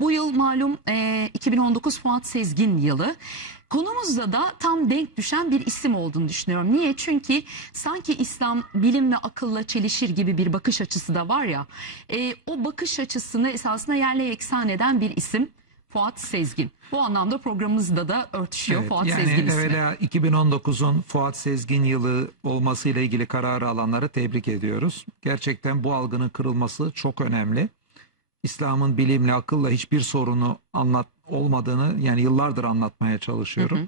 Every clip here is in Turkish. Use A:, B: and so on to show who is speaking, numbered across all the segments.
A: Bu yıl malum e, 2019 Fuat Sezgin yılı. Konumuzda da tam denk düşen bir isim olduğunu düşünüyorum. Niye? Çünkü sanki İslam bilimle akılla çelişir gibi bir bakış açısı da var ya. E, o bakış açısını esasında yerle eksan eden bir isim. Fuat Sezgin. Bu anlamda programımızda da örtüşüyor
B: Evet,
A: Fuat
B: yani
A: Sezgin ismi.
B: evvela 2019'un Fuat Sezgin yılı olmasıyla ilgili kararı alanları tebrik ediyoruz. Gerçekten bu algının kırılması çok önemli. İslam'ın bilimle, akılla hiçbir sorunu anlat olmadığını yani yıllardır anlatmaya çalışıyorum.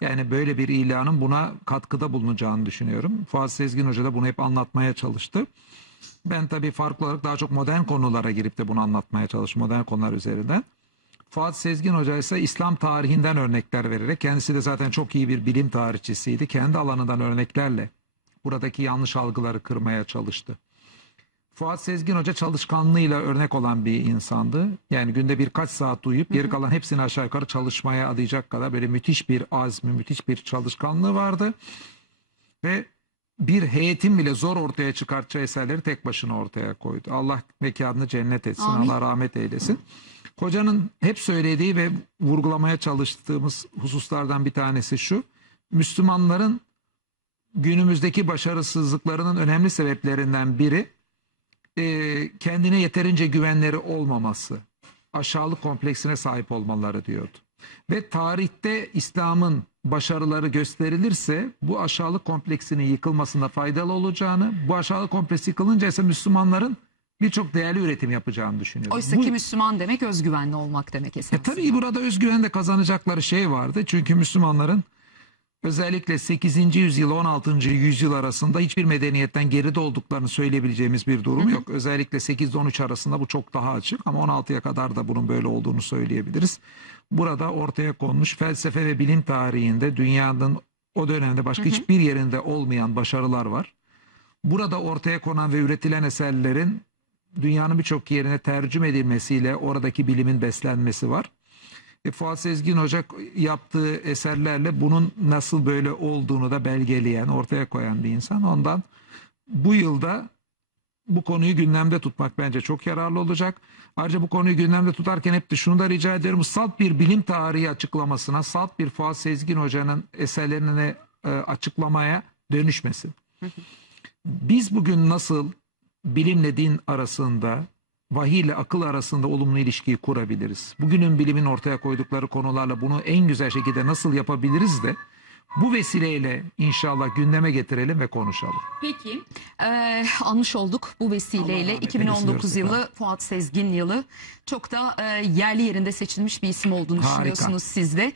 B: Yani böyle bir ilanın buna katkıda bulunacağını düşünüyorum. Fuat Sezgin Hoca da bunu hep anlatmaya çalıştı. Ben tabii farklı olarak daha çok modern konulara girip de bunu anlatmaya çalıştım. Modern konular üzerinden. Fuat Sezgin Hoca ise İslam tarihinden örnekler vererek kendisi de zaten çok iyi bir bilim tarihçisiydi. Kendi alanından örneklerle buradaki yanlış algıları kırmaya çalıştı. Fuat Sezgin Hoca çalışkanlığıyla örnek olan bir insandı. Yani günde birkaç saat uyuyup geri kalan hepsini aşağı yukarı çalışmaya adayacak kadar böyle müthiş bir azmi, müthiş bir çalışkanlığı vardı. Ve bir heyetin bile zor ortaya çıkartacağı eserleri tek başına ortaya koydu. Allah mekanını cennet etsin,
A: Amin.
B: Allah rahmet eylesin. Hocanın hep söylediği ve vurgulamaya çalıştığımız hususlardan bir tanesi şu. Müslümanların günümüzdeki başarısızlıklarının önemli sebeplerinden biri e, kendine yeterince güvenleri olmaması, aşağılık kompleksine sahip olmaları diyordu. Ve tarihte İslam'ın başarıları gösterilirse bu aşağılık kompleksinin yıkılmasında faydalı olacağını, bu aşağılık kompleksi yıkılınca ise Müslümanların birçok değerli üretim yapacağını düşünüyorum.
A: Oysa
B: Bu-
A: ki Müslüman demek özgüvenli olmak demek
B: e
A: esasında.
B: tabii burada özgüvende kazanacakları şey vardı. Çünkü Müslümanların özellikle 8. yüzyıl 16. yüzyıl arasında hiçbir medeniyetten geride olduklarını söyleyebileceğimiz bir durum yok. Özellikle 8 ile 13 arasında bu çok daha açık ama 16'ya kadar da bunun böyle olduğunu söyleyebiliriz. Burada ortaya konmuş felsefe ve bilim tarihinde dünyanın o dönemde başka hiçbir yerinde olmayan başarılar var. Burada ortaya konan ve üretilen eserlerin dünyanın birçok yerine tercüme edilmesiyle oradaki bilimin beslenmesi var. E, Fuat Sezgin Hoca yaptığı eserlerle bunun nasıl böyle olduğunu da belgeleyen, ortaya koyan bir insan. Ondan bu yılda bu konuyu gündemde tutmak bence çok yararlı olacak. Ayrıca bu konuyu gündemde tutarken hep de şunu da rica ediyorum. Salt bir bilim tarihi açıklamasına, salt bir Fuat Sezgin Hoca'nın eserlerini e, açıklamaya dönüşmesin. Biz bugün nasıl bilimle din arasında, vahiy ile akıl arasında olumlu ilişkiyi kurabiliriz? Bugünün bilimin ortaya koydukları konularla bunu en güzel şekilde nasıl yapabiliriz de bu vesileyle inşallah gündeme getirelim ve konuşalım.
A: Peki. Ee, almış olduk bu vesileyle
B: rahmet
A: 2019
B: eylesin
A: yılı Fuat Sezgin yılı. Çok da e, yerli yerinde seçilmiş bir isim olduğunu
B: Harika.
A: düşünüyorsunuz siz de.